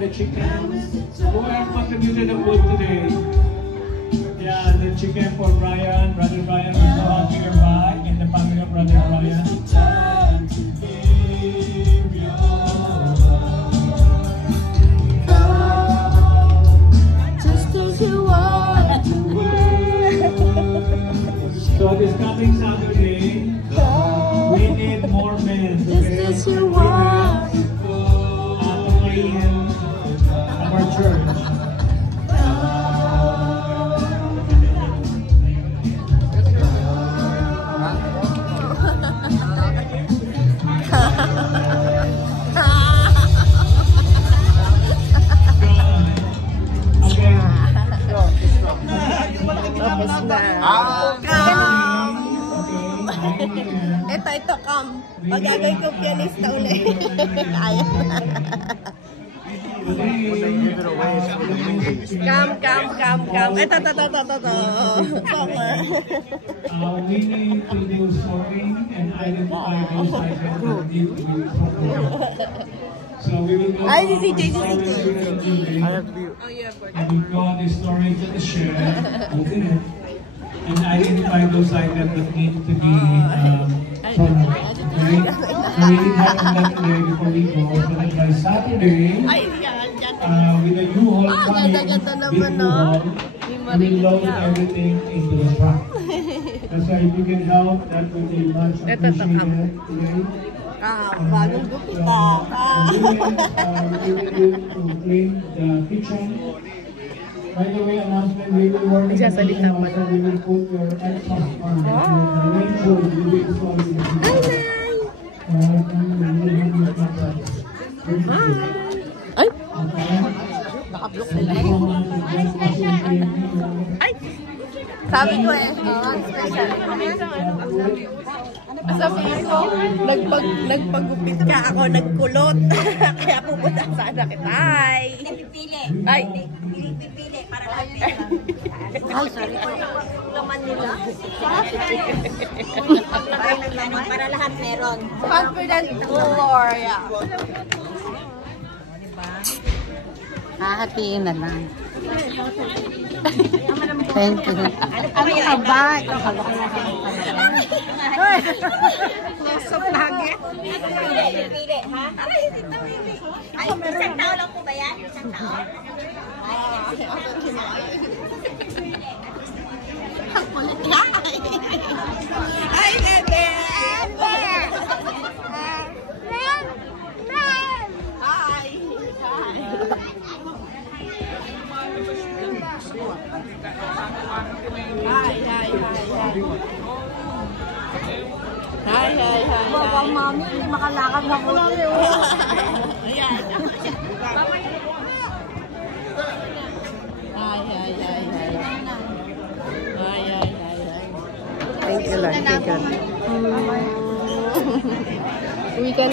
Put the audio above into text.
the chickens. Who have contributed the food today? Yeah, the chicken for Brian, Brother Brian. We're so happy you're back, and the family of Brother Brian. So this coming Saturday, we need more men to clean our church. Ito, come. Magagay ko pianista ulit. Ayaw na. Come. Ito. We need to do sorting and identify those items that need to be sorted. So we will go Ay, on si and we go on the storage of the shed, open it, and identify those items that need to be sorted. Okay? So we need to have that today before we go. So that by Saturday, with the U-Haul coming, big U-Haul, we will load everything into the truck. That's why if you can help, that would be much appreciated today. Bagong gupit We will do to clean the kitchen. By the way, announcement, we will work in the kitchen also. We will put your exhaust on the main show. We will install it in the kitchen. Ay! Naka-block sila. Ay! Sabi ko special. Sabi ko, nagpagupit ka, ako nagkulot. Kaya pupunta sana kita. Ay! Pipili para lahat meron. Ay, sorry po. Laman nila. Paglagay ng laman para lahat meron. Confident Gloria. Hahatiin na lang. Thank you. Ano ka ba? Lusok lagi. Pili, ha? Ay, isang tao lang po ba yan? Isang tao? Ang kulit niya. Ay, bebe! Hi. Baka mami, hindi makalakad na po. Ayan. Thank you lang. We can